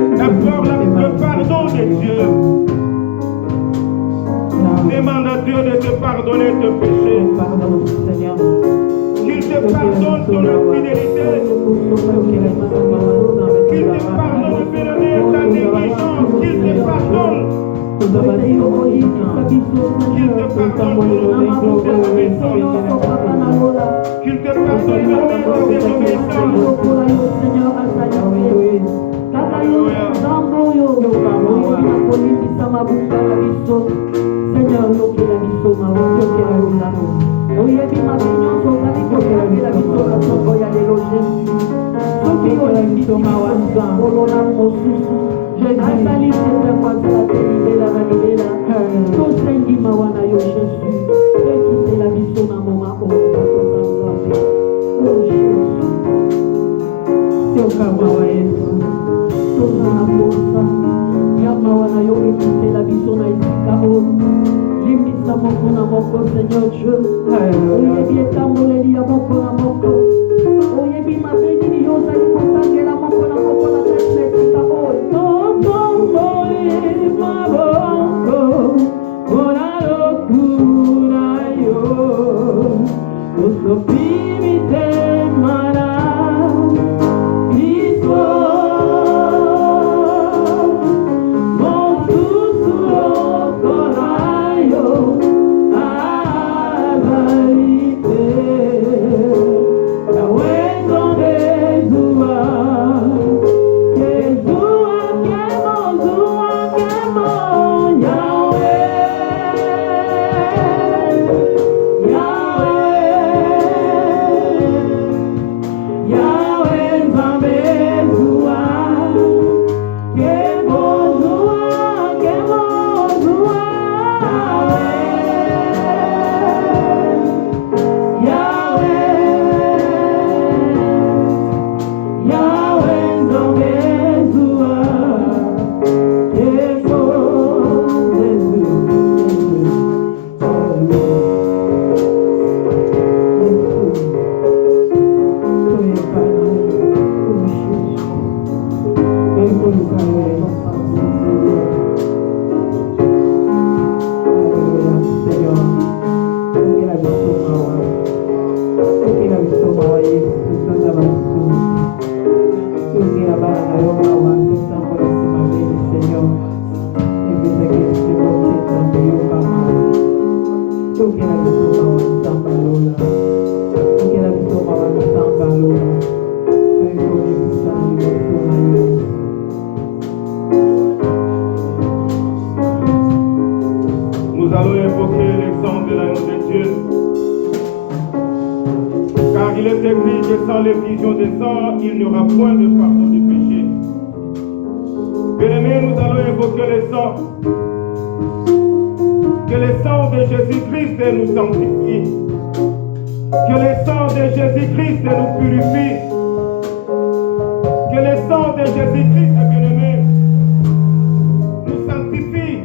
D'abord, le pardon de Dieu. Demande à Dieu de te pardonner tes péchés. Qu'il te pardonne ton infidélité. Qu'il te pardonne de pardonner ta négligence. Qu'il te pardonne. Qu'il te pardonne de désobéissance. Qu'il te pardonne de Seigneur, nous qui la mission, maman, Dieu qui la mission. Nous y est bien ma vision, son ami, pour que la mission, la mission, pour y aller loger. Ceux qui ont la mission, maman, pour l'on a mon souci. Je dis, Azali, c'est faire passer la télé, la validée, là. Tout Seigneur, maman, a eu Jésus. Et quitter la mission, maman, oh, Jésus. C'est au cas où, tout ça, la force. Mawana yo écouter la vision na isikao limite na moko Seigneur Dieu oyebi etambole ya moko na moko oyebi mabeni ni yo zali kotangela moko na tete isikao totombole maboko ona lokura yo osopimite mana il n'y aura point de pardon du péché. Bien-aimés, nous allons évoquer le sang. Que le sang de Jésus-Christ nous sanctifie. Que le sang de Jésus-Christ nous purifie. Que le sang de Jésus-Christ, bien-aimés, nous sanctifie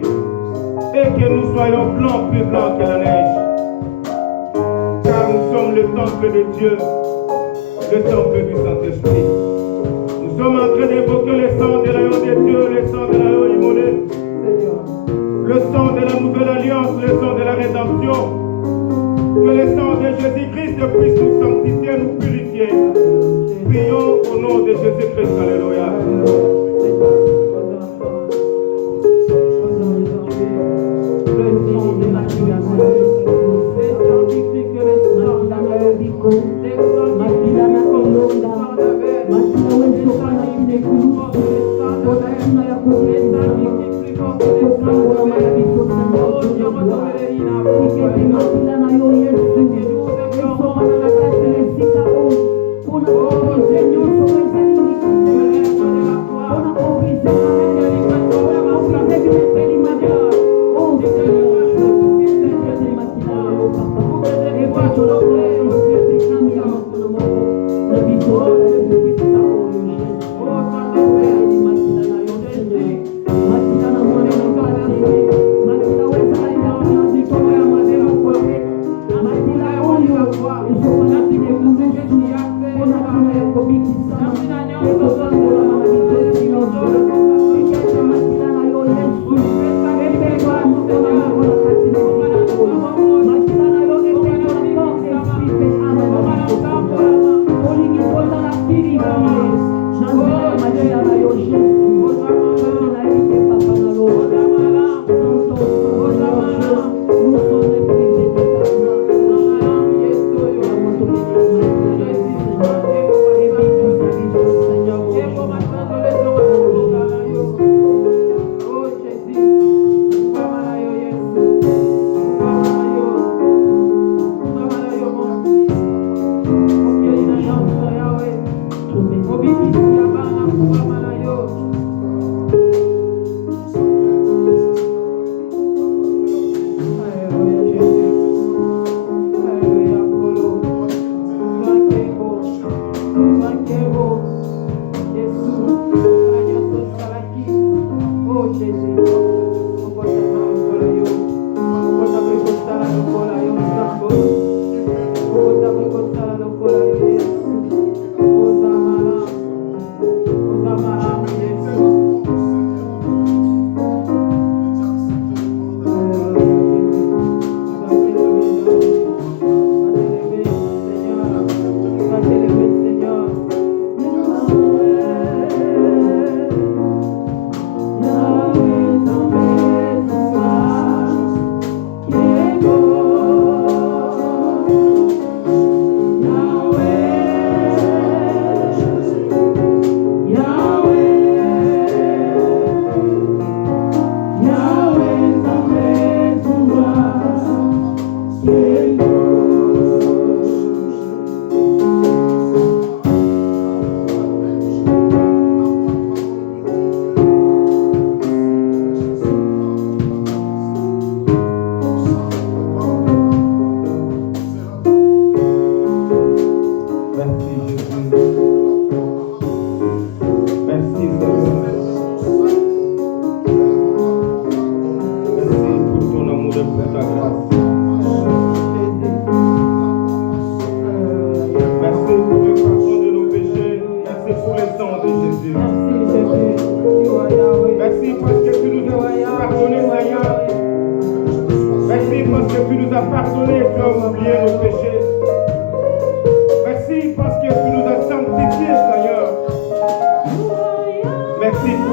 et que nous soyons blancs, plus blancs que la neige. Car nous sommes le temple de Dieu. Le temple du Saint-Esprit. Nous sommes en train d'évoquer le sang de l'agneau de Dieu, le sang de l'agneau immolé, le sang de la nouvelle alliance, le sang de la rédemption. Que le sang de Jésus-Christ puisse nous sanctifier, nous purifier. Prions au nom de Jésus-Christ. Alléluia.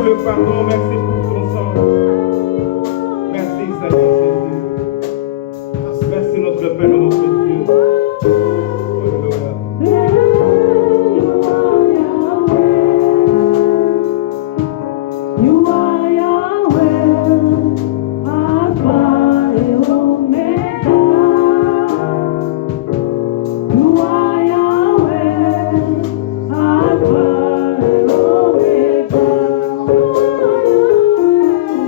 le pardon, merci pour ton sang. Merci Seigneur Jésus. Merci notre Père, notre Dieu. Alléluia. You are Yahweh, Alpha and Omega. You are Yahweh, Alpha and Omega.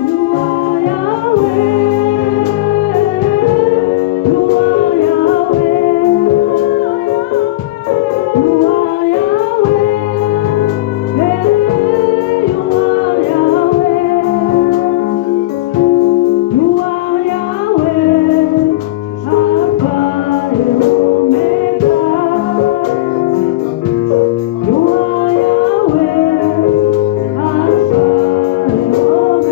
You are Yahweh. You are Yahweh. You are Yahweh. Hey, you are Yahweh. You are Yahweh, Alpha and Omega. You are Yahweh, Alpha and Omega.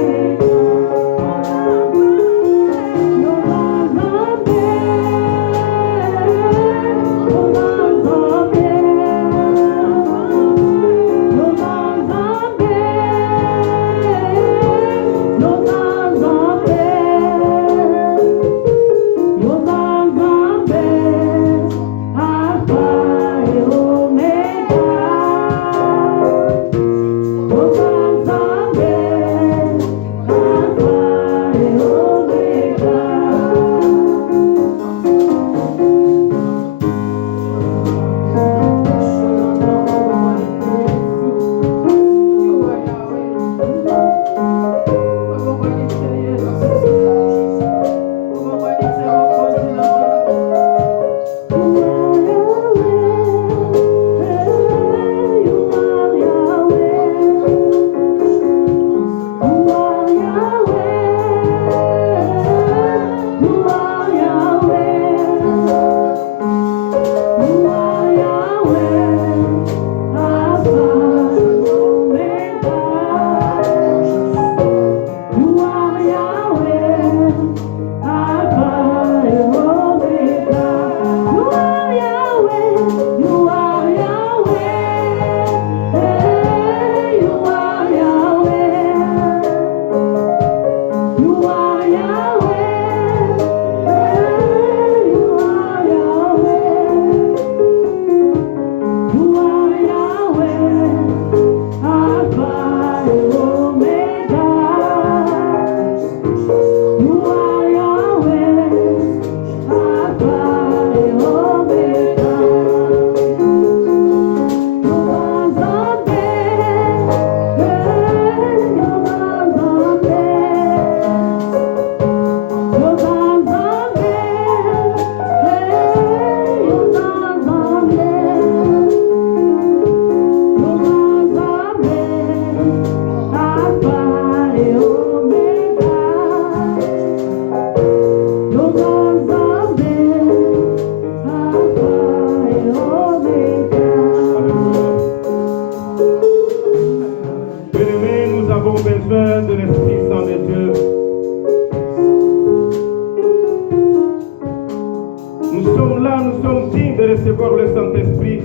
recevoir le Saint-Esprit.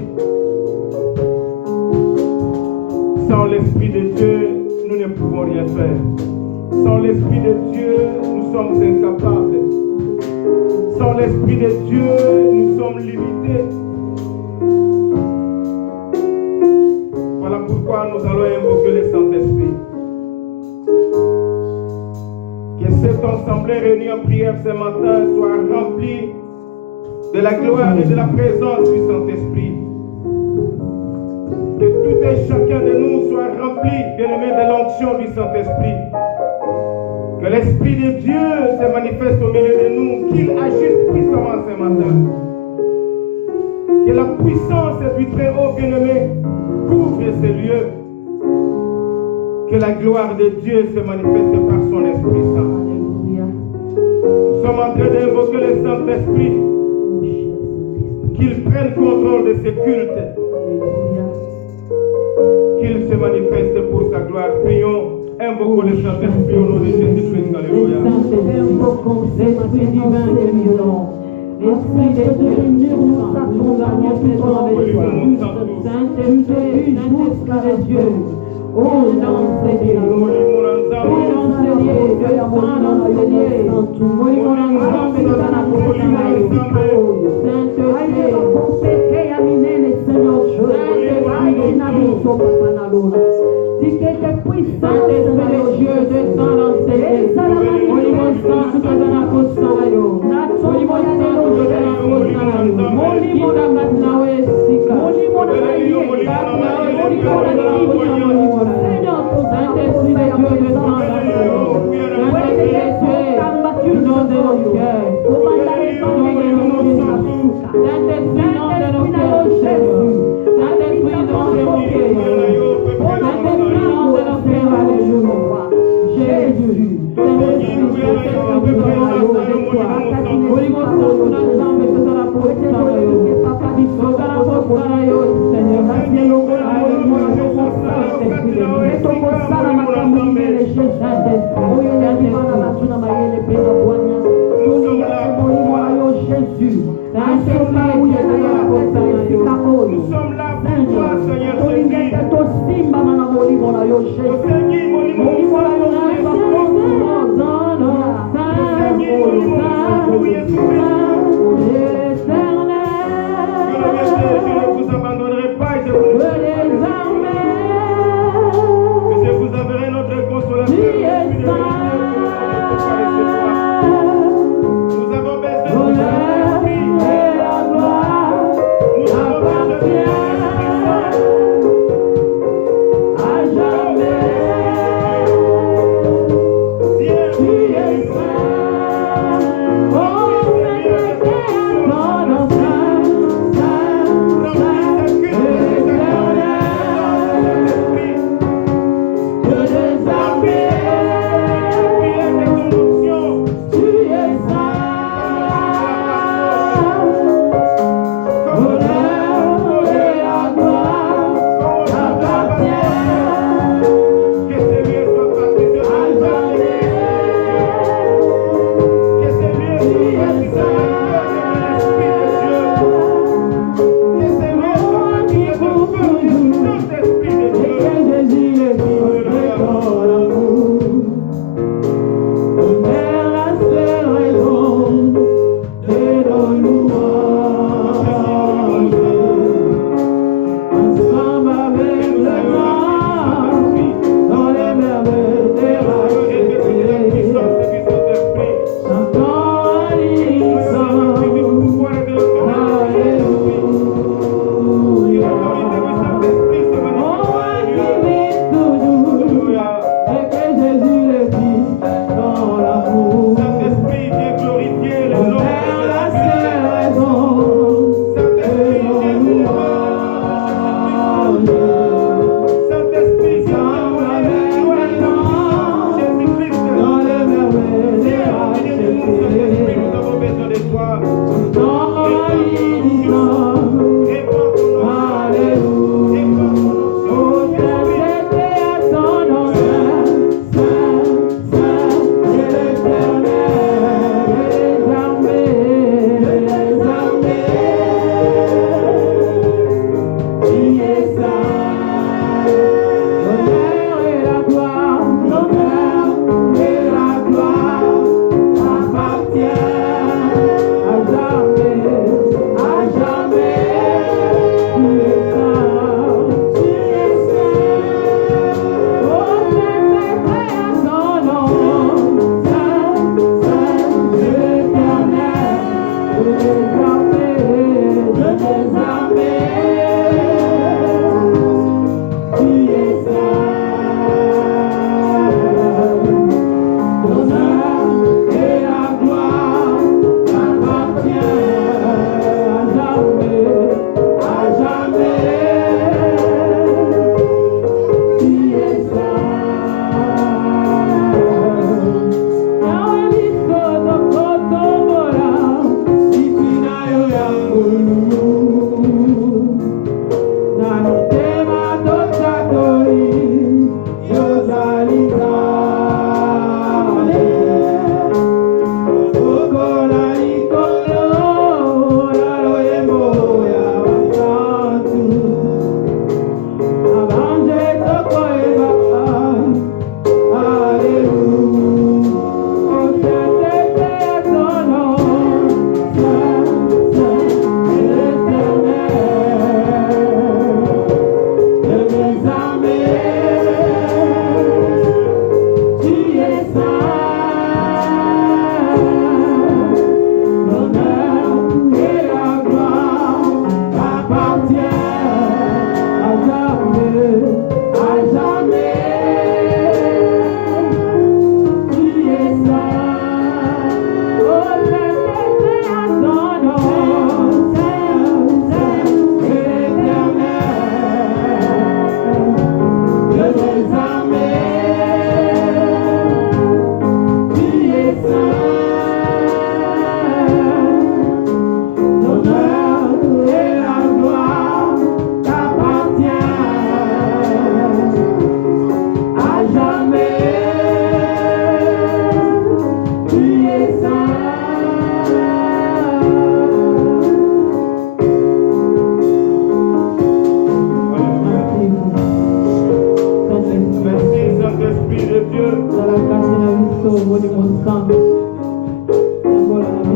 Sans l'Esprit de Dieu, nous ne pouvons rien faire. Sans l'Esprit de Dieu, nous sommes incapables. Sans l'Esprit de Dieu, nous sommes limités. Voilà pourquoi nous allons invoquer le Saint-Esprit. Que cette assemblée réunie en prière ce matin soit remplie de la gloire et de la présence du Saint-Esprit. Que tout et chacun de nous soit rempli, bien-aimé, de l'onction du Saint-Esprit. Que l'Esprit de Dieu se manifeste au milieu de nous, qu'il agisse puissamment ce matin. Que la puissance du Très-Haut, bien-aimé, couvre ces lieux. Que la gloire de Dieu se manifeste par son Esprit Saint. Nous sommes en train d'invoquer le Saint-Esprit, qu'il prenne contrôle de ces cultes, qu'il se manifeste pour sa gloire. Prions, invoquons le Saint-Esprit au nom de Jésus-Christ. Alléluia. Invoquons l'Esprit divin que nous avons. L'Esprit de Dieu, nous avons présent avec toi. Saint-Esprit, Saint-Esprit de Dieu, Oh non, Seigneur. Oh non, Seigneur. Je vous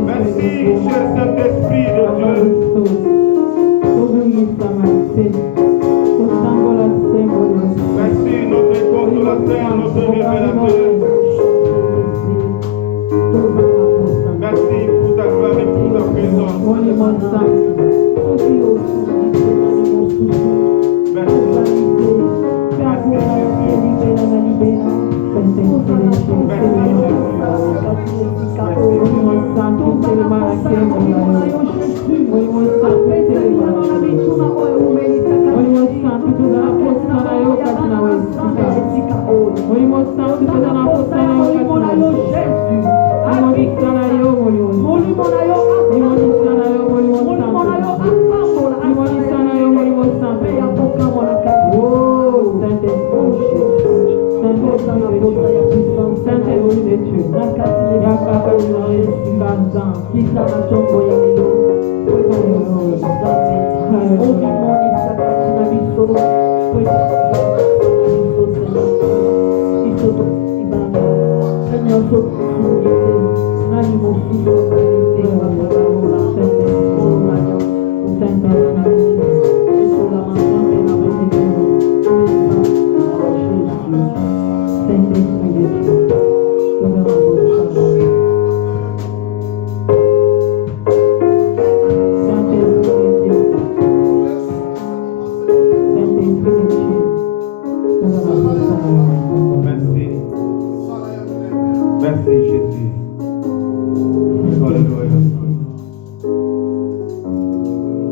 Merci, cher Saint-Esprit de Dieu. Merci, notre consolateur, notre révélateur. Merci pour ta gloire et pour ta présence.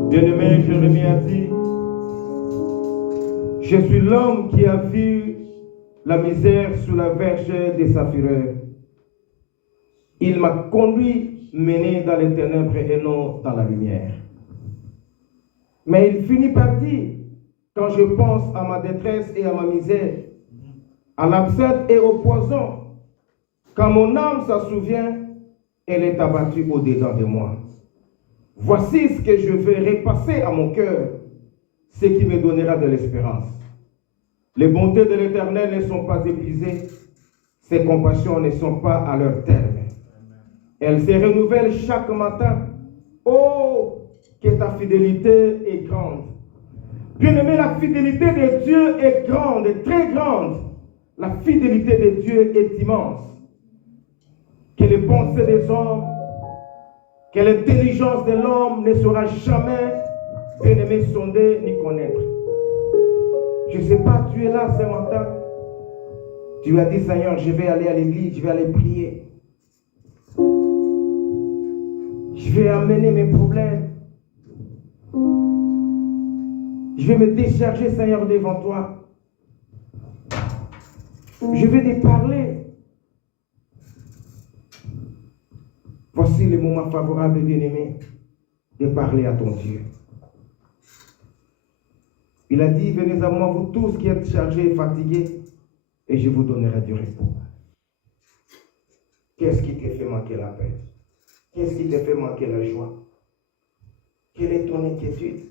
Bien-aimé, Jérémie a dit, je suis l'homme qui a vu la misère sous la verge des saphireurs. Il m'a conduit, mené dans les ténèbres et non dans la lumière. Mais il finit par dire, quand je pense à ma détresse et à ma misère, à l'absinthe et au poison, quand mon âme s'en souvient, elle est abattue au-dedans de moi. Voici ce que je vais repasser à mon cœur, ce qui me donnera de l'espérance. Les bontés de l'Éternel ne sont pas épuisées, ses compassions ne sont pas à leur terme. Elles se renouvellent chaque matin. Oh, que ta fidélité est grande. Bien-aimé, la fidélité de Dieu est grande, très grande. La fidélité de Dieu est immense. Que les pensées des hommes, que l'intelligence de l'homme ne sera jamais, bien-aimé, sondée ni connaître. Je ne sais pas, tu es là ce matin. Tu as dit, Seigneur, je vais aller à l'église, je vais aller prier. Je vais amener mes problèmes. Je vais me décharger, Seigneur, devant toi. Je vais te parler. Voici le moment favorable, bien-aimé, de parler à ton Dieu. Il a dit, venez à moi, vous tous qui êtes chargés et fatigués, et je vous donnerai du repos. Qu'est-ce qui te fait manquer la paix? Qu'est-ce qui te fait manquer la joie? Quelle est ton inquiétude?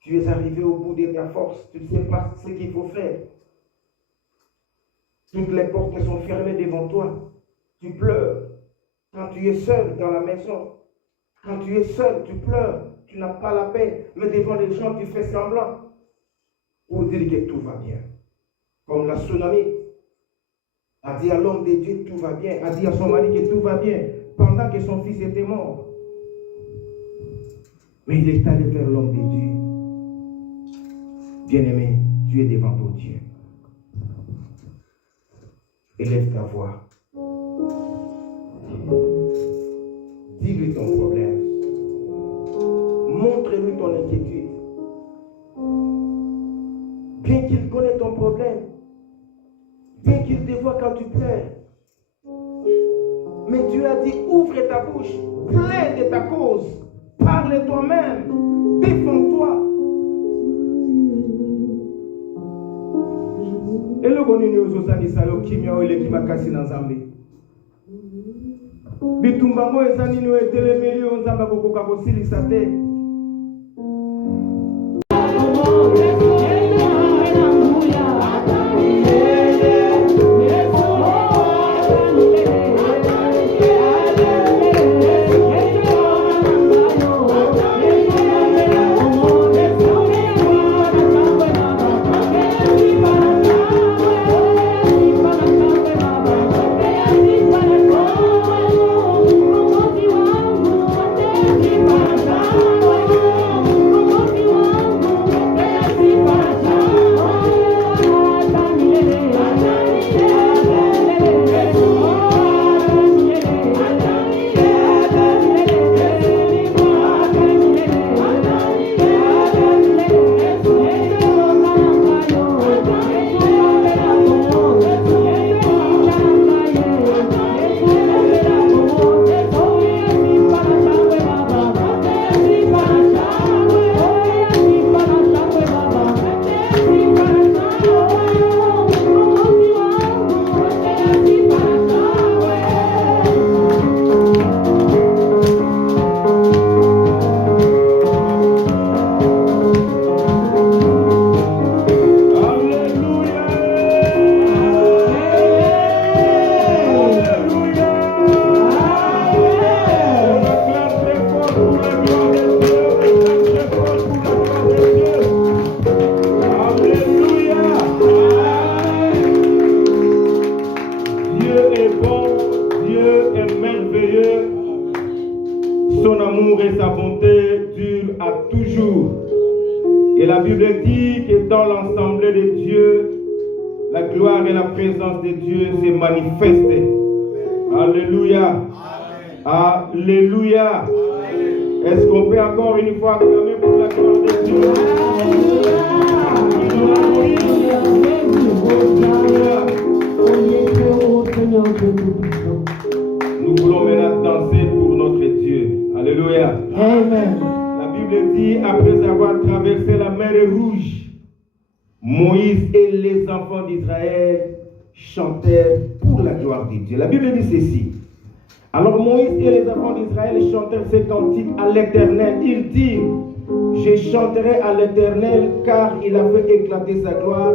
Tu es arrivé au bout de ta force, tu ne sais pas ce qu'il faut faire. Toutes les portes sont fermées devant toi. Tu pleures. Quand tu es seul dans la maison, quand tu es seul, tu pleures. Tu n'as pas la paix. Mais devant les gens, tu fais semblant pour dire que tout va bien. Comme la tsunami a dit à l'homme de Dieu, tout va bien. A dit à son mari que tout va bien, pendant que son fils était mort. Mais il est allé vers l'homme de Dieu. Bien-aimé, tu es devant ton Dieu. Élève ta voix. Dis-lui ton problème. Montre-lui ton inquiétude. Bien qu'il connaisse ton problème, bien qu'il te voit quand tu pleures, mais tu as dit, ouvre ta bouche, plaide ta cause, parle toi-même, défends-toi. Et le bon nous osani salo kimia ole kimakasi na Nzambe. Bitumba mo ezani no etelemeli o Nzamba kokoka kosilisa te. amour et sa bonté durent à toujours. Et la Bible dit que dans l'ensemble de Dieu, la gloire et la présence de Dieu s'est manifestée. Alléluia. Alléluia. Est-ce qu'on peut encore une fois acclamer pour la gloire de Dieu? Nous voulons maintenant danser pour notre Dieu. Alléluia. Amen. La Bible dit, après avoir traversé la mer Rouge, Moïse et les enfants d'Israël chantèrent pour la gloire de Dieu. La Bible dit ceci. Alors Moïse et les enfants d'Israël chantèrent ces cantiques à l'Éternel. Ils dirent, je chanterai à l'Éternel car il a fait éclater sa gloire.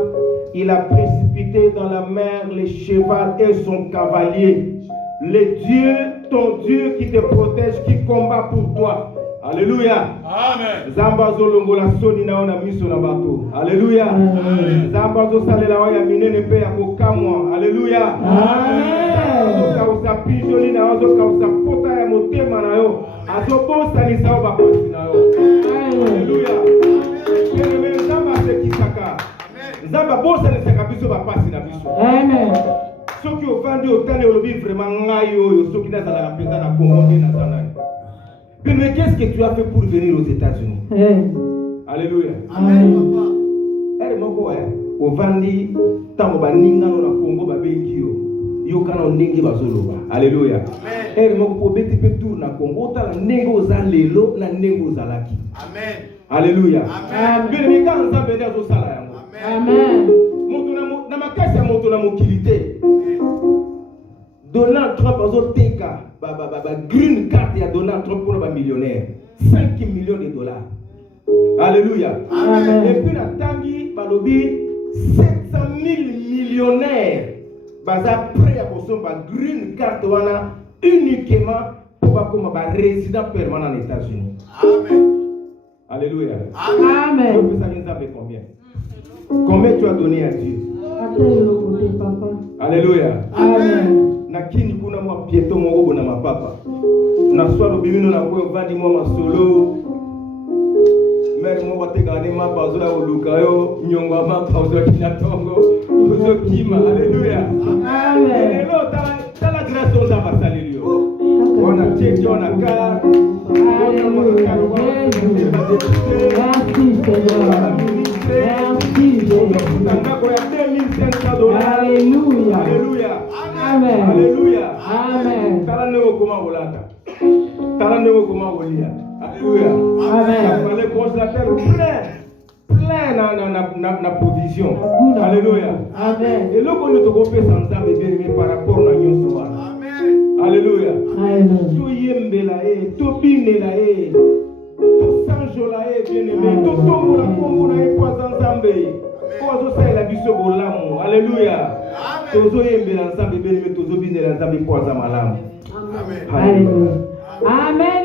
Il a précipité dans la mer le cheval et son cavalier. Le Dieu, ton Dieu qui te protège, qui combat pour toi. Alléluia. Amen. Zamba zolongola soni na ona miso na bato. Alléluia. Amen. Zamba zo salela wa ya minene pe ya kokamwa. Alléluia. Amen. Zo ka pijoli na zo ka pota ya motema na yo. Azo bosa ni sawa ba pasi na yo. Alléluia. Amen. Zamba se kisaka. Zamba bosa ni saka biso ba pasi na biso. Amen. Soki ofandi otane olobi vraiment ngai oyo soki na zala pesa na Congo na zala. Mais qu'est-ce que tu as fait pour venir aux États-Unis? Alléluia. Amen. Ovandi tango baninga no na Congo babengi yo. Yo kana ndenge bazoloba. Alléluia. Ere moko po beti pe tour na Congo tala ndenge oza lelo na ndenge ozalaki. Amen. Alléluia. Amen. Bien mais quand nzambe nde azosala yango. Amen. Moto na makasi ya moto na mokilité. Donald Trump azoteka green card ya Donald Trump pour les millionnaires. 5 millions de dollars. Alléluia. Amen. Et puis la tangi balobi 700 000 millionnaires baza prêt à recevoir green card wana uniquement pour comme résident permanent aux États-Unis. Amen. Alléluia. Amen. Ça nous a fait combien? Combien tu as donné à Dieu? Alléluia. Amen. Nakini kuna mwa pieto moko na mapapa. Na swalo bimino na kwa vandi mwa masolo. Mère moko tekane mapa zo ya oluka yo nyongo mapa zo kina tongo. Zo kima. Alléluia. Amen. Lelo tala grâce on a basali yo. On a check on a car. Merci Seigneur. Merci Jésus. Alléluia. Alléluia. Amen. Alléluia. Amen. Tala ne okoma olata. Tala ne okoma olia. Alléluia. Amen. Les consommateurs plein na provision. Alléluia. Amen. Et le qu'on te fait sans ça bien par rapport à nyonso wana. Amen. Alléluia. Amen. To yembela to binela to sanjola bien aimé to tombola komona kwa nzambe. Ozo sala biso bolamu. Alléluia. Tozo yembela nzambe bien aimé tozo binela nzambe kwa za malamu. Amen. Alléluia. Amen.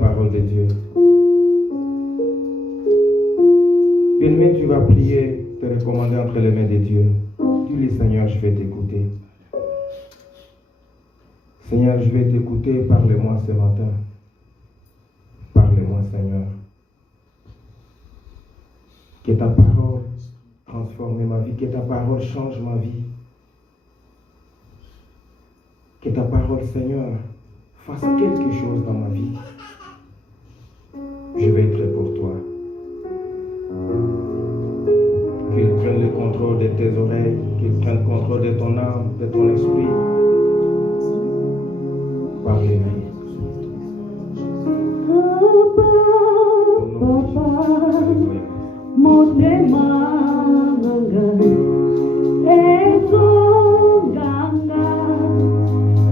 parole de Dieu. Bien-aimé, tu vas prier, te recommander entre les mains de Dieu. Dis-lui, Seigneur, je vais t'écouter. Seigneur, je vais t'écouter, parle-moi ce matin. Parle-moi, Seigneur. Que ta parole transforme ma vie, que ta parole change ma vie. Que ta parole, Seigneur, fasse quelque chose dans ma vie. Je vais être pour toi. Qu'il prenne le contrôle de tes oreilles, qu'il prenne le contrôle de ton âme, de ton esprit. Parle-lui. Motema nanga ezonganga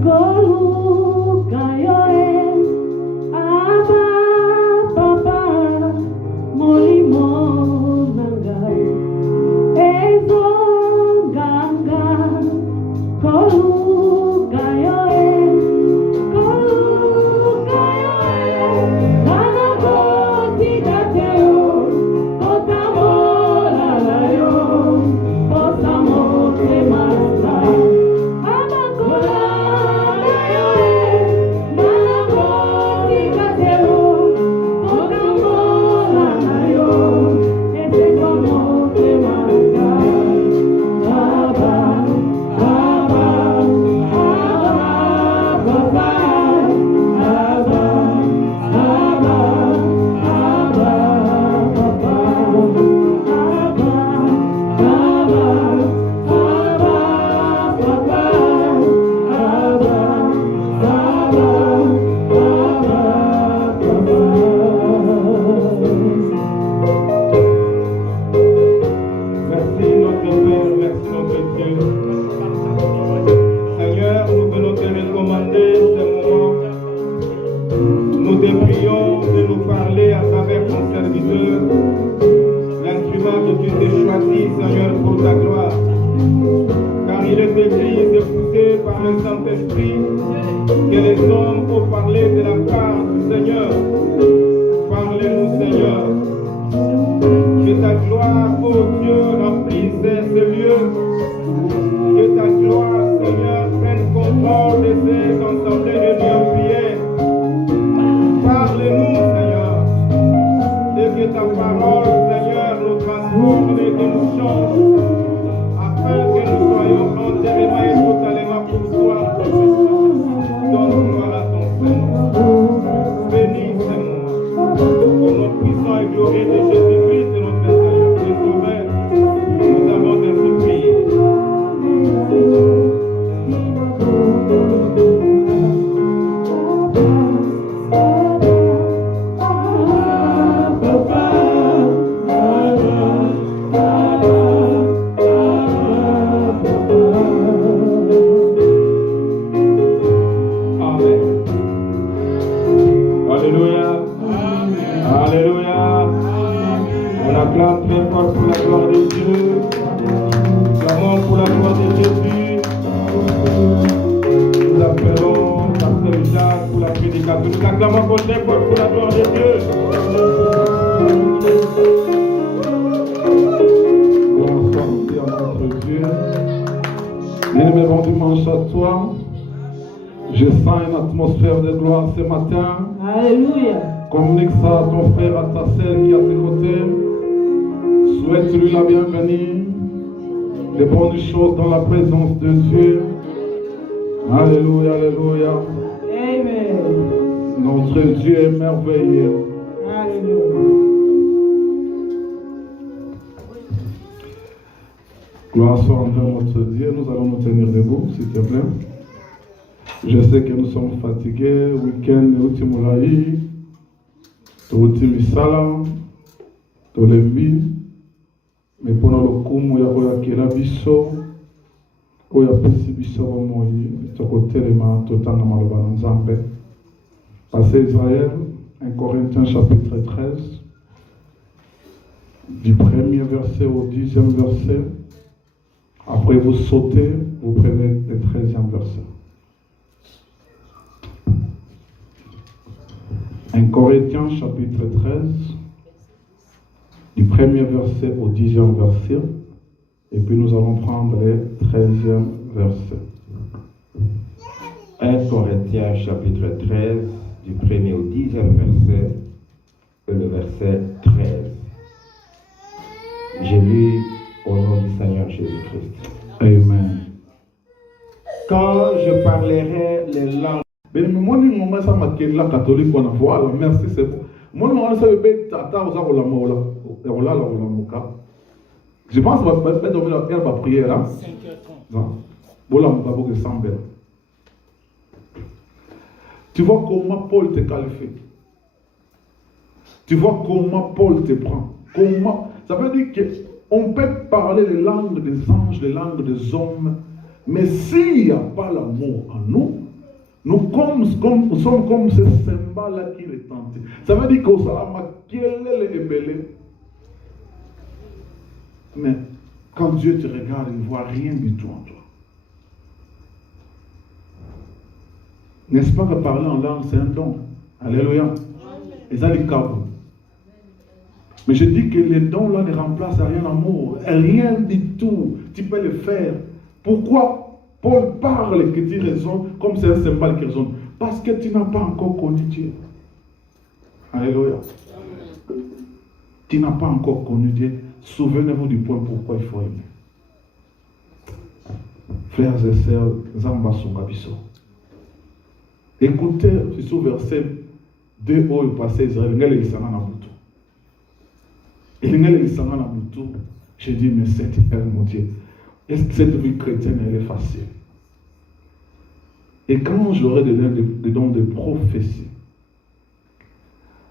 koluka yoe aba papa molimo nanga ezonganga koluka yoe nana botika teo Atmosphère de gloire ce matin. Alléluia. Communique ça à ton frère, à ta sœur qui est à tes côtés. Souhaite-lui la bienvenue, les bonnes choses dans la présence de Dieu. Alléluia, alléluia. Amen. Notre Dieu est merveilleux. Alléluia. Gloire soit envers notre Dieu. Nous allons nous tenir debout, s'il te plaît. Je sais que nous sommes fatigués, week-end, ultimulaï, ultimisala, tolembi, mais pendant le coup, il y a kela biso, il y a pesi biso moyi, côté les mains, tout en maloba nzambe. Passez Israël, 1 Corinthiens chapitre 13, du premier verset au 10e verset. Après vous sautez, vous prenez le 13e verset. 1 1 Corinthiens chapitre 13, du 1er verset au 10e verset, et puis nous allons prendre les 13e verset. 1 Corinthiens chapitre 13, du 1er au 10e verset, et le verset 13. J'ai lu au nom du Seigneur Jésus-Christ. Amen. Quand je parlerai les langues, Mais moi, je ça m'a la catholique, voilà, merci, c'est bon. Moi, je sais que tata aux je pense que va va prier là. 5h30. Non. Voilà, on va vous ressembler. Tu vois comment Paul te qualifie. Tu vois comment Paul te prend. Comment. Ça veut dire qu'on peut parler les langues des anges, les langues des hommes, mais s'il n'y a pas l'amour en nous, nous sommes comme ce cymbale-là qui retentit. Ça veut dire qu'au salama, quel est le ébélé? Mais quand Dieu te regarde, il ne voit rien du tout en toi. N'est-ce pas que parler en langue, c'est un don? Alléluia. Et ça, les câbles. Mais je dis que les dons là ne remplacent rien l'amour. Rien du tout. Tu peux le faire. Pourquoi Paul parle que tu raisonnes comme c'est un symbole qui résonne? Parce que tu n'as pas encore connu Dieu. Alléluia. Tu n'as pas encore connu Dieu. Souvenez-vous du point pourquoi il faut aimer. Frères et sœurs, Zamba Songabiso. Écoutez, ce verset 2 au passé Israël, il y a j'ai dit, mais mon Dieu, est-ce que cette vie chrétienne, elle est facile? Et quand j'aurai des dons de prophétie,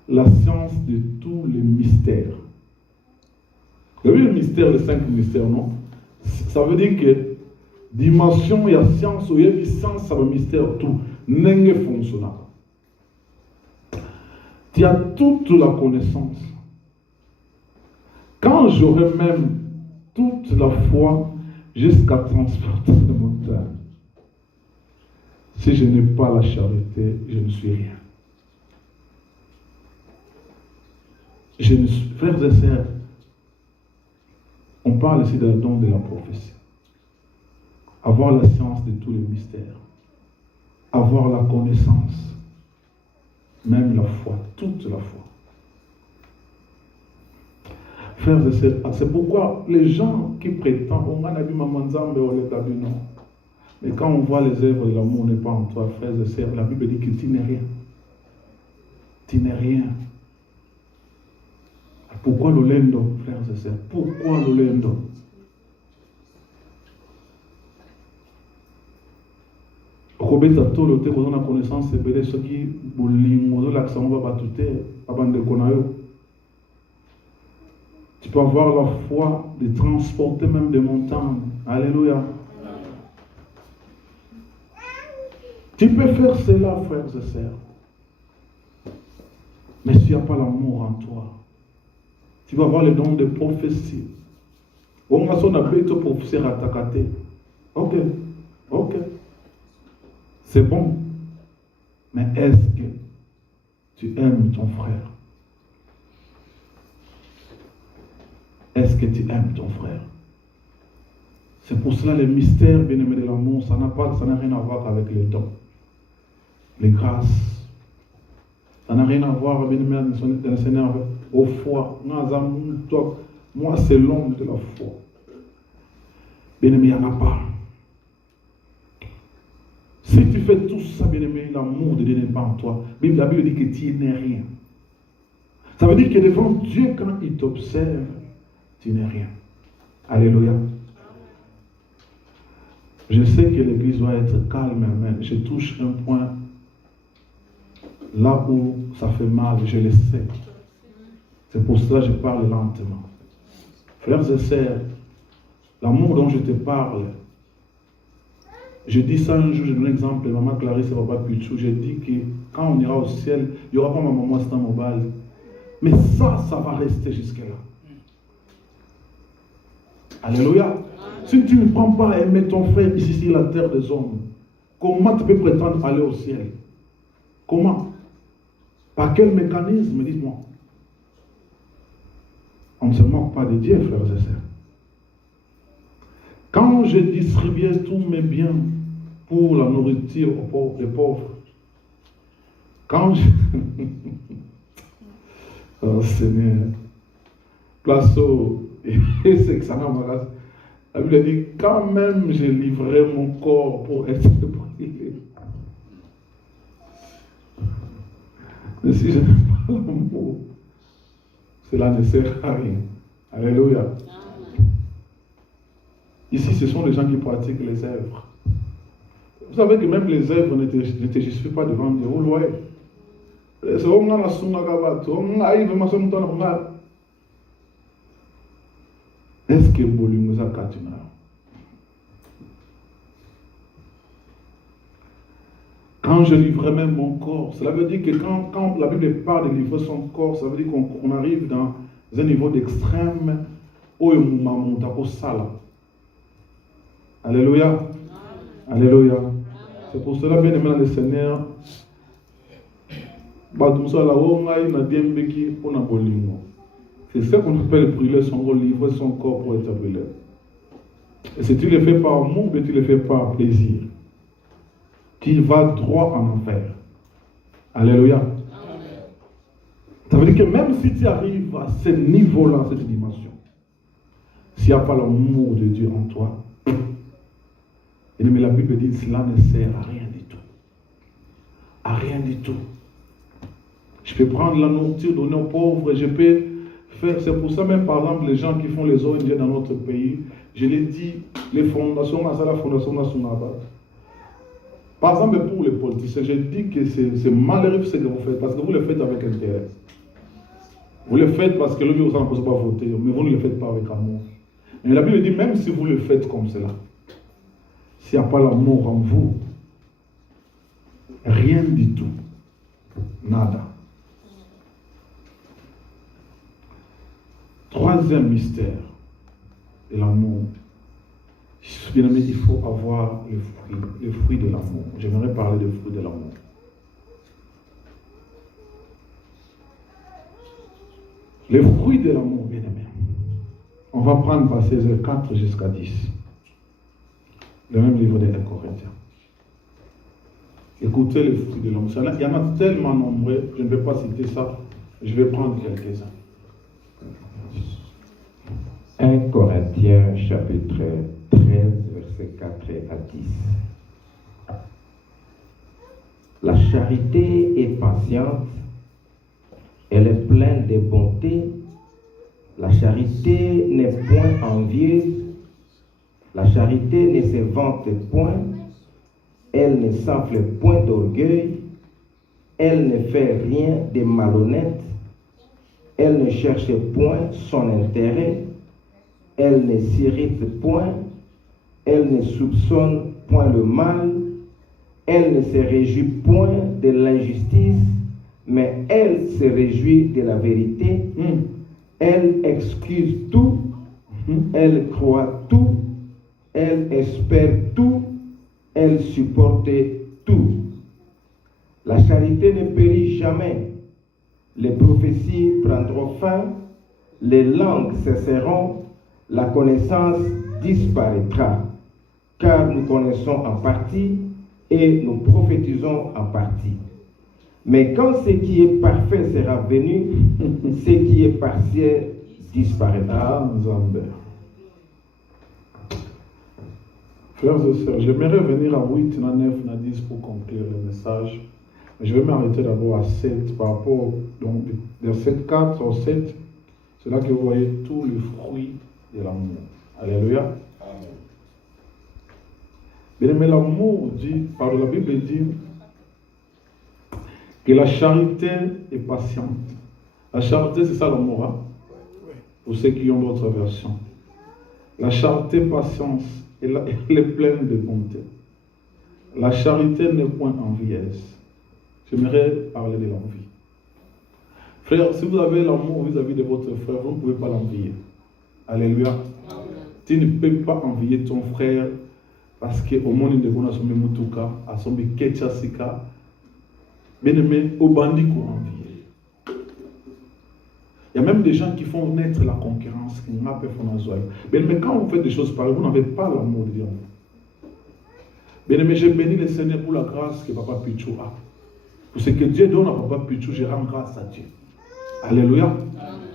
la science de tous les mystères, vous avez le mystère, les 5 mystères, non? Ça veut dire que dimension, il y a science, il y a une science, ça veut mystère, tout. N'est pas fonctionnel. Tu as toute la connaissance. Quand j'aurai même toute la foi jusqu'à transporter les montagnes, si je n'ai pas la charité, je ne suis rien. Frères et sœurs, on parle ici d'un don de la prophétie. Avoir la science de tous les mystères. Avoir la connaissance. Même la foi. Toute la foi. Frères et sœurs, c'est pourquoi les gens qui prétendent, on a vu Mamanzambe, on les a vu non. Mais quand on voit les œuvres de l'amour n'est pas en toi, frères et sœurs, la Bible dit que tu n'es rien. Tu n'es rien. Pourquoi le lendo, frères et sœurs? Pourquoi le lendo? Robeta tolo te kozona connaissance ebele soki bolingo zolakisa ngo babatu te babandeko na yo. Tu peux avoir la foi de transporter même des montagnes. Alléluia. Tu peux faire cela, frères et sœurs. Mais s'il n'y a pas l'amour en toi, tu vas avoir le don de prophétie. On va son appeler te prophétie à Takate. Ok. C'est bon. Mais est-ce que tu aimes ton frère? Est-ce que tu aimes ton frère? C'est pour cela les mystères, bien-aimés de l'amour, ça n'a rien à voir avec les dons, les grâces. Ça n'a rien à voir, bien-aimés de la Seigneur, au foi. Moi, c'est l'homme de la foi. Bien-aimé, il n'y en a pas. Si tu fais tout ça, bien-aimé, l'amour de Dieu n'est pas en toi. La Bible dit que tu n'es rien. Ça veut dire que devant Dieu, quand il t'observe, tu n'es rien. Alléluia. Je sais que l'église doit être calme, mais je touche un point là où ça fait mal, je le sais. C'est pour cela que je parle lentement. Frères et sœurs, l'amour dont je te parle, je dis ça un jour, je donne un exemple, maman Clarisse et papa Pichou, j'ai dit que quand on ira au ciel, il n'y aura pas ma maman Stamobal. Mais ça va rester jusque-là. Alléluia. Si tu ne prends pas à aimer ton frère ici sur la terre des hommes, comment tu peux prétendre aller au ciel? Comment? Par quel mécanisme, dites-moi? On ne se moque pas de Dieu, frères et sœurs. Quand je distribuais tous mes biens pour la nourriture aux pauvres, quand je... Oh Seigneur, place au... c'est que ça n'a pas... La Bible dit, quand même je livrais mon corps pour être brûlé. Mais si je n'ai pas l'amour, cela ne sert à rien. Alléluia. Ici, ce sont les gens qui pratiquent les œuvres. Vous savez que même les œuvres ne te justifient pas devant Dieu. Vous le voyez. Est-ce que Boli nous a continué? Quand je livrais même mon corps, cela veut dire que quand la Bible parle de livrer son corps, ça veut dire qu'on arrive dans un niveau d'extrême où il y a un. Alléluia. Alléluia. C'est pour cela, bien aimé dans le Seigneur, c'est ça qu'on appelle brûler son corps, livrer son corps pour être brûlé. Et si tu le fais par amour, mais tu le fais par plaisir, tu vas droit en enfer. Alléluia. Ça veut dire que même si tu arrives à ce niveau-là, cette dimension, s'il n'y a pas l'amour de Dieu en toi, mais la Bible dit que cela ne sert à rien du tout. À rien du tout. Je peux prendre la nourriture, donner aux pauvres, je peux faire. C'est pour ça même, par exemple, les gens qui font les ONG dans notre pays, je l'ai dit, les fondations, la fondation nationale. Par exemple, pour les politiciens, je dis que c'est malheureux ce que vous faites, parce que vous le faites avec intérêt. Vous le faites parce que le vous n'en peut pas voter, mais vous ne le faites pas avec amour. Mais la Bible dit, même si vous le faites comme cela, s'il n'y a pas l'amour en vous, rien du tout. Nada. Troisième mystère de l'amour. Bien aimé, il faut avoir les fruits de l'amour. J'aimerais parler des fruits de l'amour. Les fruits de l'amour, bien aimé. On va prendre passé 4 jusqu'à 10. Le même livre des Corinthiens. Écoutez les fruits de l'amour. Il y en a tellement nombreux, je ne vais pas citer ça. Je vais prendre quelques-uns. 1 Corinthiens chapitre 13, versets 4 à 10. La charité est patiente, elle est pleine de bonté. La charité n'est point envieuse. La charité ne se vante point, elle ne s'enfle point d'orgueil, elle ne fait rien de malhonnête, elle ne cherche point son intérêt, elle ne s'irrite point, elle ne soupçonne point le mal, elle ne se réjouit point de l'injustice, mais elle se réjouit de la vérité, elle excuse tout, elle croit tout, elle espère tout, elle supporte tout. La charité ne périt jamais. Les prophéties prendront fin, les langues cesseront, la connaissance disparaîtra. Car nous connaissons en partie et nous prophétisons en partie. Mais quand ce qui est parfait sera venu, ce qui est partiel disparaîtra. Frères et sœurs, j'aimerais venir à 8, 9, 10 pour conclure le message. Mais je vais m'arrêter d'abord à 7 par rapport, donc, verset 4 au 7. C'est là que vous voyez tous les fruits de l'amour. Alléluia. Bien aimé, l'amour dit, par la Bible dit que la charité est patiente. La charité, c'est ça l'amour, hein? Pour ceux qui ont d'autres versions. La charité, patience, elle est pleine de bonté. La charité n'est point envieuse. J'aimerais parler de l'envie. Frère, si vous avez l'amour vis-à-vis de votre frère, vous ne pouvez pas l'envier. Alléluia. Tu ne peux pas envier ton frère parce qu'au monde de Bonasome Mutuka, à son Ketchasika, bien aimé, au bandit qu'on envie. Il y a même des gens qui font naître la concurrence. Mais quand vous faites des choses pareilles, vous n'avez pas l'amour de Dieu. Bien aimé, j'ai béni le Seigneur pour la grâce que Papa Pichou a. Pour ce que Dieu donne à Papa Pichou, je rends grâce à Dieu. Alléluia.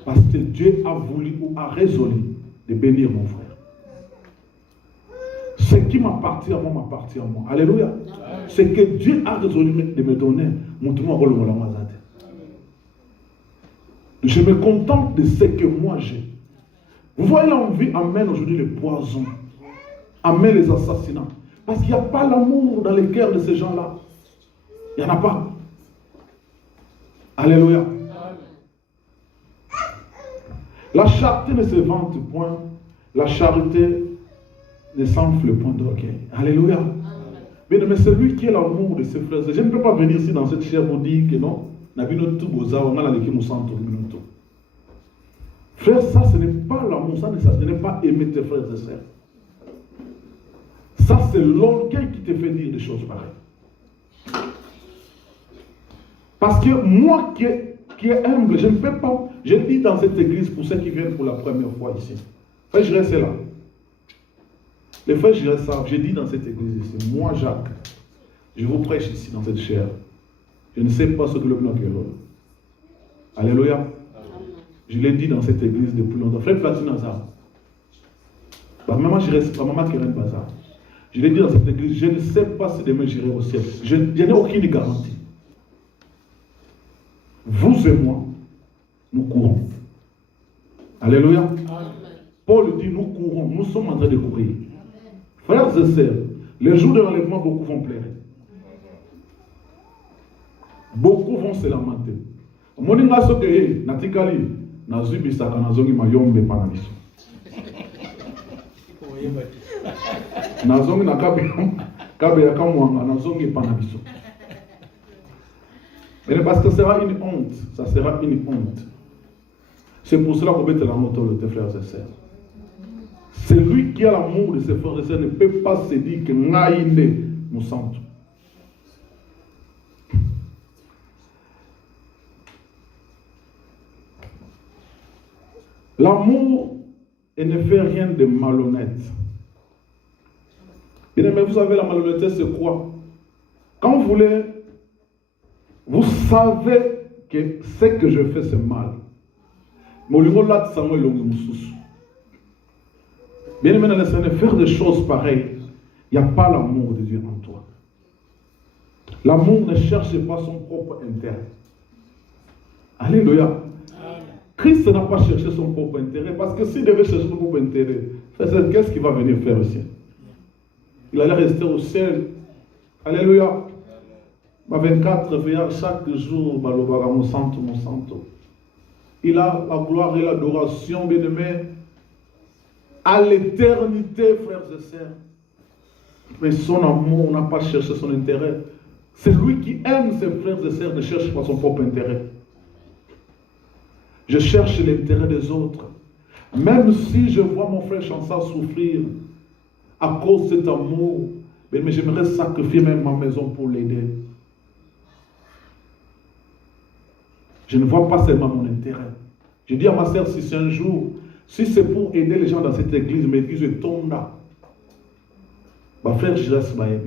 Parce que Dieu a voulu ou a résolu de bénir mon frère. Ce qui m'appartient à moi m'appartient à moi. Alléluia. Ce que Dieu a résolu de me donner, je me contente de ce que moi j'ai. Vous voyez, l'envie amène aujourd'hui les poisons, amène les assassinats. Parce qu'il n'y a pas l'amour dans les cœurs de ces gens-là. Il n'y en a pas. Alléluia. La charité ne se vante point. La charité ne s'enfle point d'orgueil. Alléluia. Mais celui qui est l'amour de ses frères, je ne peux pas venir ici dans cette chair pour dire que non. Frère, ça ce n'est pas l'amour, ça ce n'est pas aimer tes frères et sœurs. Ça c'est l'orgueil qui te fait dire des choses pareilles. Parce que moi qui est humble, je ne peux pas. Je dis dans cette église pour ceux qui viennent pour la première fois ici. Frère, je reste là. Les frères, je reste là. Je dis dans cette église ici. Moi, Jacques, je vous prêche ici dans cette chair. Je ne sais pas ce que le blanc est. Alléluia. Je l'ai dit dans cette église depuis longtemps. Frère Platine ça. Maman, je reste pas. Maman qui reste pas ça. Je l'ai dit dans cette église. Je ne sais pas si demain j'irai au ciel. Je n'ai aucune garantie. Vous et moi, nous courons. Alléluia. Amen. Paul dit, nous courons, nous sommes en train de courir. Frères et sœurs, les jours de l'enlèvement, beaucoup vont pleurer. Beaucoup vont se lamenter. Moninga soke natikali nazubisaka nazongi mayombe panabiso. Nazongi na kabe ya kamwanga nazongi panabiso. Mais parce que ça sera une honte, ça sera une honte. C'est pour cela qu'on met la moto de tes frères et sœurs. Celui qui a l'amour de ses frères et sœurs ne peut pas se dire que naïne nous sentons. L'amour ne fait rien de malhonnête. Bien aimé, vous savez, la malhonnêteté, c'est quoi? Quand vous voulez, vous savez que ce que je fais, c'est mal. Mais au niveau là, ça m'a bien aimé, dans le Seigneur, faire des choses pareilles, il n'y a pas l'amour de Dieu en toi. L'amour ne cherche pas son propre intérêt. Alléluia. Christ n'a pas cherché son propre intérêt, parce que s'il devait chercher son propre intérêt, qu'est-ce qu'il va venir faire ici? Il allait rester au ciel. Alléluia. 24 veillants chaque jour, mon santo, mon santo. Il a la gloire et l'adoration, bien-aimé, à l'éternité, frères et sœurs. Mais son amour n'a pas cherché son intérêt. Celui qui aime ses frères et sœurs ne cherche pas son propre intérêt. Je cherche l'intérêt des autres. Même si je vois mon frère Chansard souffrir à cause de cet amour, mais j'aimerais sacrifier même ma maison pour l'aider. Je ne vois pas seulement mon intérêt. Je dis à ma sœur, si c'est un jour, si c'est pour aider les gens dans cette église, mais l'église est tombée. Ma frère, je reste bien.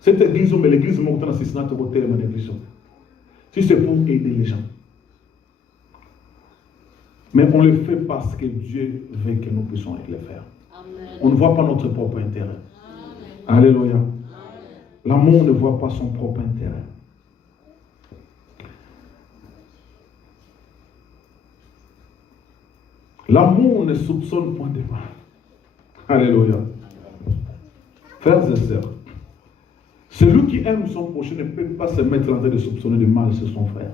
Cette église, mais l'église est en assassinat au côté de mon église. Si c'est pour aider les gens. Mais on le fait parce que Dieu veut que nous puissions le faire. Amen. On ne voit pas notre propre intérêt. Amen. Alléluia. L'amour ne voit pas son propre intérêt. L'amour ne soupçonne point de mal. Alléluia. Frères et sœurs, celui qui aime son prochain ne peut pas se mettre en train de soupçonner de mal sur son frère.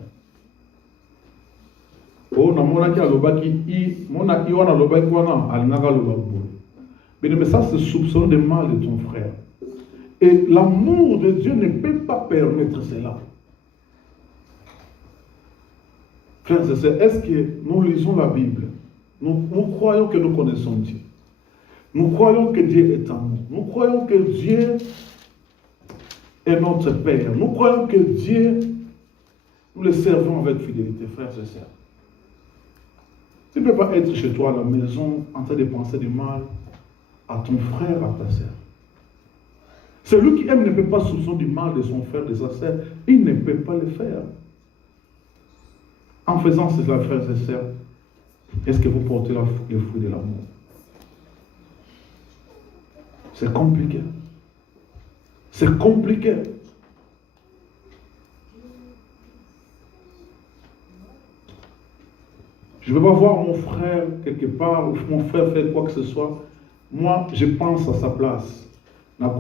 Oh, mais ça, c'est soupçonner de mal de ton frère. Et l'amour de Dieu ne peut pas permettre cela. Frères et sœurs, est-ce que nous lisons la Bible? Nous croyons que nous connaissons Dieu. Nous croyons que Dieu est amour. Nous croyons que Dieu est notre Père. Nous croyons que Dieu, nous le servons avec fidélité, frères et sœurs. Tu ne peux pas être chez toi à la maison en train de penser du mal à ton frère, à ta sœur. Celui qui aime ne peut pas soupçonner du mal de son frère, de sa sœur. Il ne peut pas le faire. En faisant cela, frères et sœurs, est-ce que vous portez le fruit de l'amour? C'est compliqué. C'est compliqué. Je ne veux pas voir mon frère quelque part, ou mon frère faire quoi que ce soit. Moi, je pense à sa place.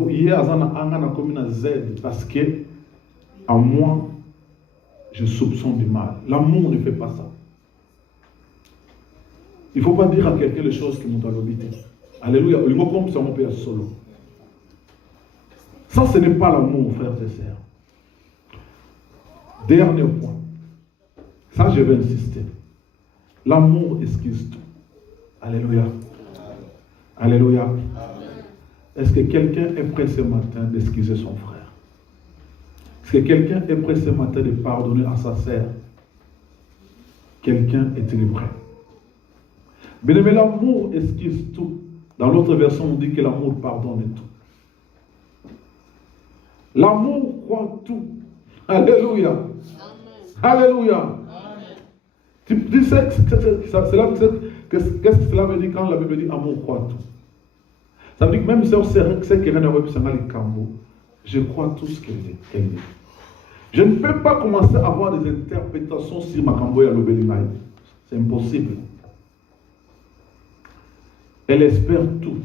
Hier, je commis à Z parce que, à moi, je soupçonne du mal. L'amour ne fait pas ça. Il ne faut pas dire à quelqu'un les choses qui m'ont habité. Alléluia. Le mot comme ça, mon père solo. Ça, ce n'est pas l'amour, frères et sœurs. Dernier point. Ça, je vais insister. L'amour excuse tout. Alléluia. Alléluia. Est-ce que quelqu'un est prêt ce matin d'excuser son frère? Est-ce que quelqu'un est prêt ce matin de pardonner à sa sœur? Quelqu'un est-il prêt? Bien aimé, l'amour excuse tout. Dans l'autre version, on dit que l'amour pardonne tout. L'amour croit tout. Alléluia. Amen. Alléluia. Amen. Tu sais, qu'est-ce que cela veut dire quand la Bible dit amour croit tout? Ça veut dire que même si on sait que rien n'a pas je crois tout ce qu'elle dit. Je ne peux pas commencer à avoir des interprétations sur ma cambo et à l'obélingaï. C'est impossible. Elle espère tout.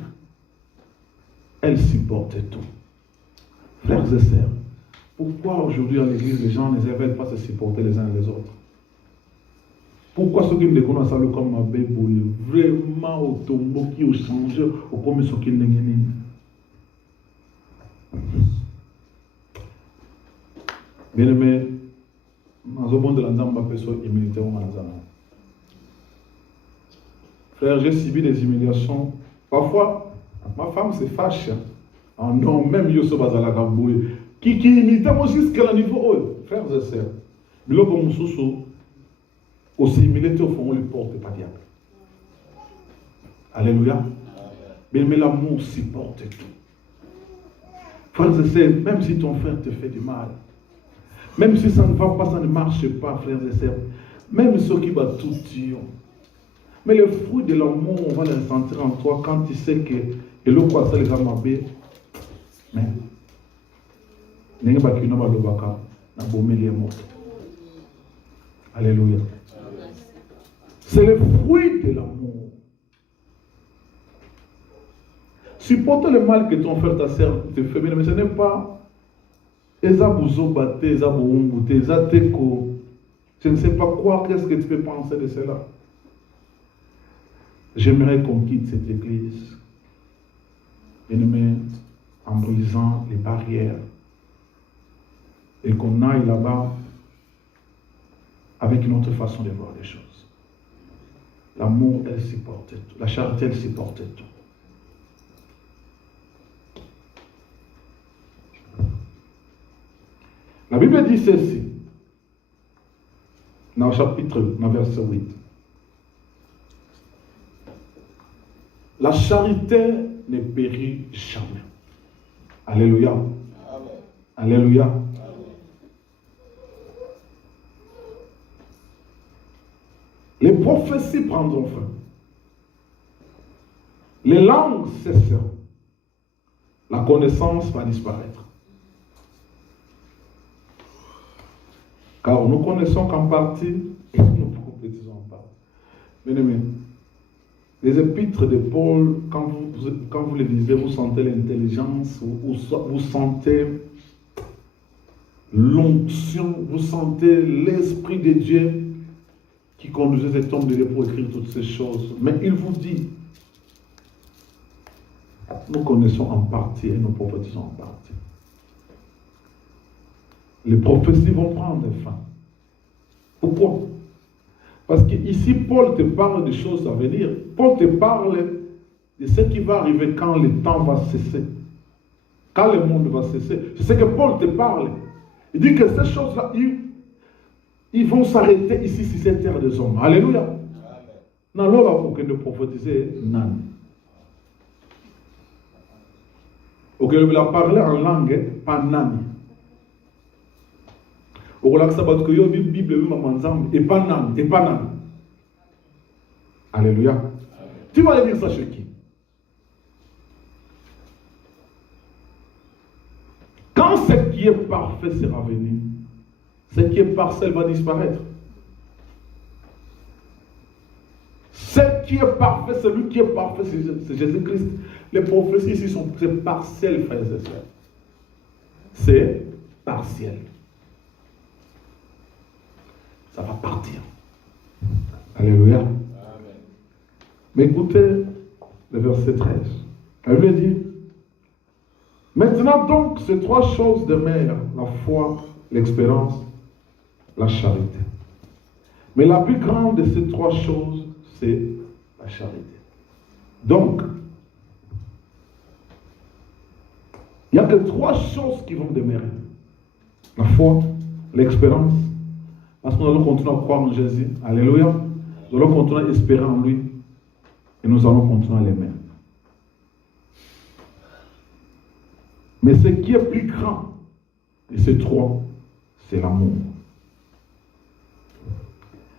Elle supporte tout. Frères et sœurs, pourquoi aujourd'hui à l'église les gens ne veulent pas se supporter les uns les autres? Pourquoi ceux qui me connaissent comme ma bébé, vraiment au tombeau qui ont changé, ou comme ceux qui n'ont bien aimé, dans le monde de l'Anzamba, personne humilité au Manzana. Frère, j'ai subi des humiliations. Parfois, ma femme se fâche. Ah non, même Yosso Bazala Gaboué, qui imitait moi jusqu'à la niveau. Frères et sœurs, mais là, comme Moussoussou, aussi humilité au fond, on ne le porte pas diable. Alléluia. Mais l'amour supporte tout. Frères et sœurs, même si ton frère te fait du mal, même si ça ne va pas, ça ne marche pas, frères et sœurs, même ceux qui battent tout tuent. Mais le fruit de l'amour, on va le ressentir en toi quand tu sais que et le quoi ça les gamabé, mais n'est pas qu'une balobaka n'a bombé les morts. Alléluia. C'est le fruit de l'amour. Supporte le mal que ton frère, ta sœur te fait, mais ce n'est pas Ezabouzo Bate, Ezaboumbouté, Ezateko. Je ne sais pas quoi, qu'est-ce que tu peux penser de cela. J'aimerais qu'on quitte cette église, bien-aimé, en brisant les barrières et qu'on aille là-bas avec une autre façon de voir les choses. L'amour, elle supporte tout. La charité, elle supporte tout. La Bible dit ceci, dans le chapitre, dans verset 8. La charité ne périt jamais. Alléluia. Amen. Alléluia. Amen. Les prophéties prendront fin. Les langues cesseront. La connaissance va disparaître. Car nous connaissons qu'en partie et nous prophétisons en partie. Bien-aimés, les épîtres de Paul, quand vous les lisez, vous sentez l'intelligence, vous sentez l'onction, vous sentez l'Esprit de Dieu qui conduisait cet homme de Dieu pour écrire toutes ces choses. Mais il vous dit, nous connaissons en partie et nous prophétisons en partie. Les prophéties vont prendre fin. Pourquoi? Parce qu'ici, Paul te parle des choses à venir. Paul te parle de ce qui va arriver quand le temps va cesser. Quand le monde va cesser. C'est ce que Paul te parle. Il dit que ces choses-là, ils vont s'arrêter ici sur cette terre des hommes. Alléluia. Amen. naloba kokende prophétiser nani. Okolobela parler en langue pas nani. Okolakisa bato ko yo Bible bi mama nzambe et pas nani. Alléluia. Tu vas aller dire ça chez qui? Quand ce qui est parfait sera venu, ce qui est partiel va disparaître. Ce qui est parfait, celui qui est parfait, c'est Jésus-Christ. Les prophéties ici sont très partielles, frères et sœurs. C'est partiel. Ça va partir. Alléluia. Amen. Mais écoutez le verset 13. Elle lui dit, maintenant donc, ces trois choses demeurent, la foi, l'espérance, la charité. Mais la plus grande de ces trois choses, c'est la charité. Donc, il n'y a que trois choses qui vont demeurer. La foi, l'espérance, parce que nous allons continuer à croire en Jésus. Alléluia. Nous allons continuer à espérer en lui. Et nous allons continuer à l'aimer. Mais ce qui est plus grand de ces trois, c'est l'amour.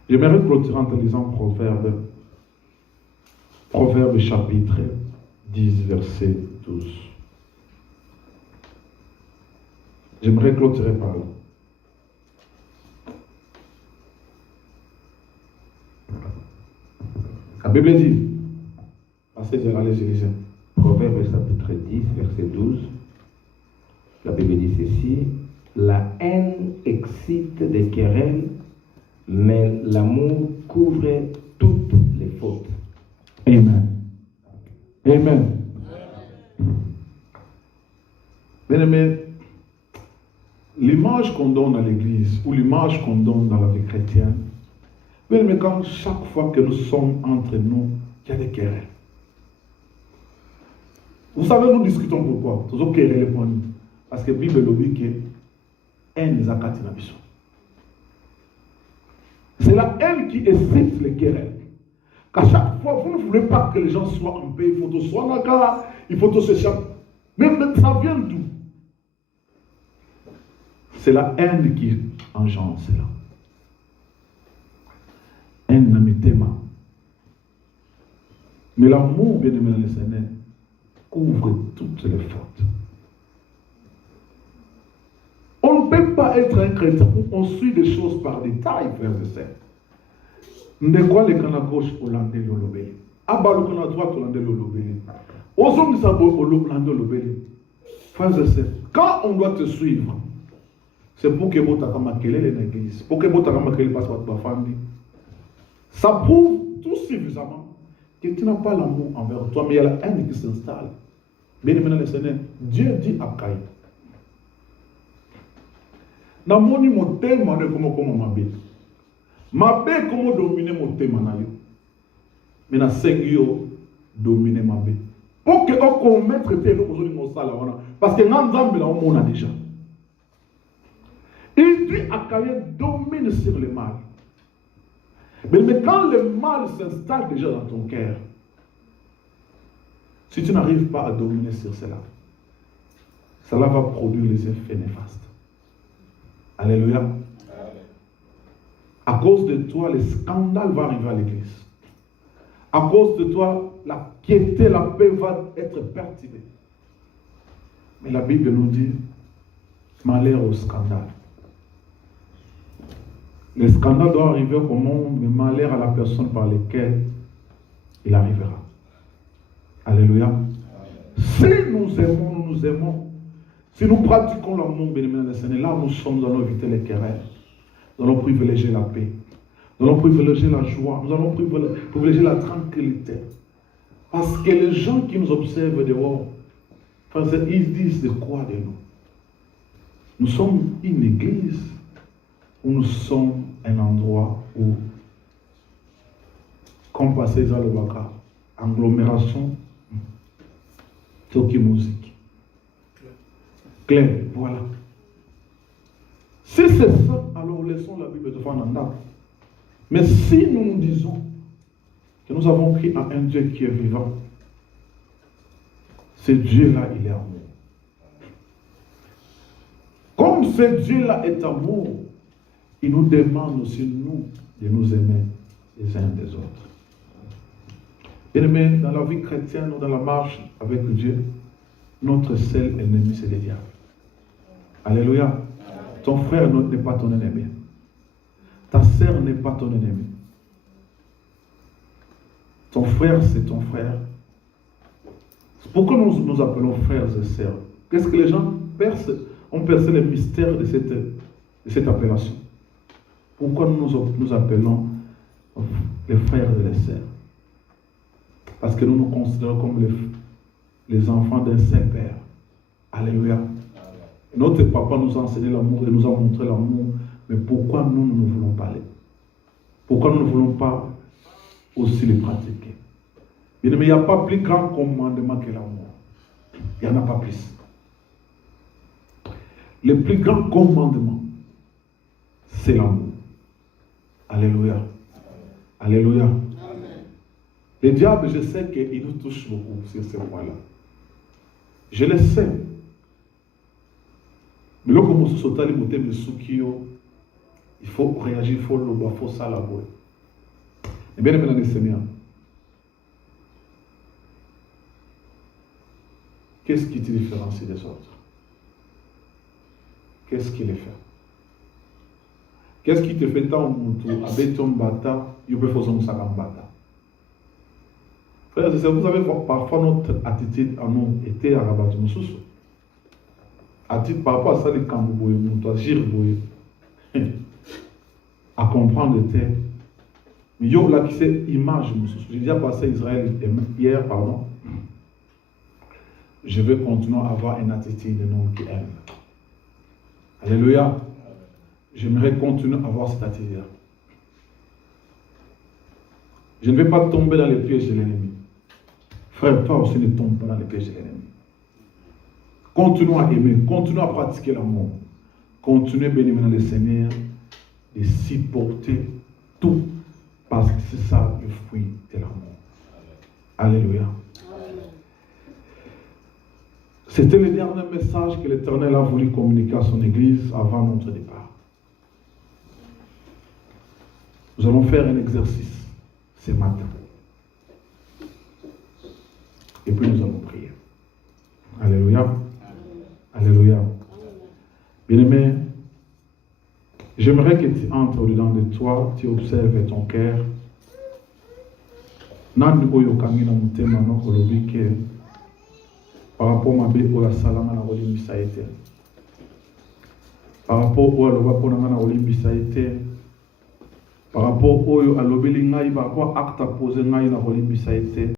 J'aimerais clôturer en te lisant Proverbe chapitre 10, verset 12. J'aimerais clôturer par là. La Bible dit, allez-y. Proverbe chapitre 10, verset 12. La Bible dit ceci, la haine excite des querelles, mais l'amour couvre toutes les fautes. Amen. Amen. Bien-aimés, l'image qu'on donne à l'église ou l'image qu'on donne dans la vie chrétienne, bien-aimés, quand chaque fois que nous sommes entre nous, il y a des querelles. Vous savez, nous discutons pourquoi? Toujours querelles les points. Parce que la Bible dit que haine les akati na biso. C'est la haine qui excite les querelles. Qu'à chaque fois, vous ne voulez pas que les gens soient en paix, il faut tout soit là, il faut tout se changer. Mais ça vient d'où? C'est la haine qui engendre cela. Haine n'a mis thème. Mais l'amour, bien aimé dans le Seigneur, couvre toutes les fautes. On ne peut pas être un chrétien où on suit des choses par détail, frères et sœurs. De quoi les canaux gauche hollandais l'olobeli? Abba le canal droit hollandais l'olobeli. Aux hommes de sabot hollandais l'olobeli. Frères et sœurs, quand on doit te suivre, c'est pour que vous t'accamaquez l'église, pour que vous t'accamaquez le passeport de famille. Ça prouve tout suffisamment que tu n'as pas l'amour envers toi, mais il y a la haine qui s'installe. Bien aimé dans le Seigneur, Dieu dit à Caïn, na moni mon thème comme mabe. Mabe comment dominer mon thème na yo. Mais na sengio dominer mabe. Pour que on commettre tes nous aujourd'hui mon sala wana parce que nzambe la on a déjà. Il dit à Caïn domine sur le mal. Mais quand le mal s'installe déjà dans ton cœur, si tu n'arrives pas à dominer sur cela, cela va produire les effets néfastes. Alléluia. Amen. À cause de toi, le scandale va arriver à l'église. À cause de toi, la piété, la paix va être perturbée. Mais la Bible nous dit, malheur au scandale. Le scandale doit arriver au monde, mais malheur à la personne par laquelle il arrivera. Alléluia. Amen. Si nous aimons, nous nous aimons. Si nous pratiquons l'amour, bénémoine de Seigneur, là nous sommes, nous allons éviter les querelles. Nous allons privilégier la paix. Nous allons privilégier la joie. Nous allons privilégier la tranquillité. Parce que les gens qui nous observent dehors, ils disent de quoi de nous? Nous sommes une église où nous sommes un endroit où, comme passé dans le Baka, agglomération, Toki musique. Clair, voilà. Si c'est ça, alors laissons la Bible de Fananda. Mais si nous nous disons Et nous avons crié à un Dieu qui est vivant. Ce Dieu-là, il est amour. Comme ce Dieu-là est amour, il nous demande aussi, nous, de nous aimer les uns des autres. Bien-aimés, dans la vie chrétienne ou dans la marche avec Dieu, notre seul ennemi, c'est le diable. Alléluia. Ton frère n'est pas ton ennemi. Ta sœur n'est pas ton ennemi. Ton frère, c'est ton frère. Pourquoi nous appelons frères et sœurs? Qu'est-ce que les gens ont percé le mystère de cette appellation? Pourquoi nous appelons les frères et les sœurs? Parce que nous nous considérons comme les enfants d'un Saint-Père. Alléluia. Notre papa nous a enseigné l'amour et nous a montré l'amour. Mais pourquoi nous ne voulons pas aller? Pourquoi nous ne voulons pas aussi les pratiquer? Mais il n'y a pas plus grand commandement que l'amour. Il n'y en a pas plus. Le plus grand commandement, c'est l'amour. Alléluia. Alléluia. Le diable, je sais qu'il nous touche beaucoup sur ce point-là. Je le sais. Mais là, comme on se saute à l'imoté, il faut réagir, il faut s'alabouer. Et bien, maintenant, les Seigneurs, qu'est-ce qui te différencie des autres? Qu'est-ce qui les fait? Qu'est-ce qui te fait tant de avec ton bata, il peut faire son bata? Frères et sœurs, vous savez, parfois notre attitude à nous était à rabattre nos sous. Attitude par rapport à ça, les camboubouyes, nous agir à comprendre le thème. Mais il y a là qui c'est image. J'ai déjà passé à Israël hier, pardon. Je vais continuer à avoir une attitude de homme qui aime. Alléluia. J'aimerais continuer à avoir cette attitude-là. Je ne vais pas tomber dans les pièges de l'ennemi. Frère, toi aussi ne tombe pas dans les pièges de l'ennemi. Continuons à aimer, continuons à pratiquer l'amour. Continuez, bénémoine le Seigneur, de supporter tout, parce que c'est ça le fruit de l'amour. Alléluia. C'était le dernier message que l'Éternel a voulu communiquer à son Église avant notre départ. Nous allons faire un exercice ce matin. Et puis nous allons prier. Alléluia. Alléluia. Bien-aimé, j'aimerais que tu entres au-dedans de toi, tu observes ton cœur. Nani oyo kangina mutema no kolobi ke par rapport à ma vie au salama na olimbisa ete. Par rapport au aloba pona na olimbisa ete. Par rapport au alobeli ngai par rapport acte posé ngai na olimbisa ete.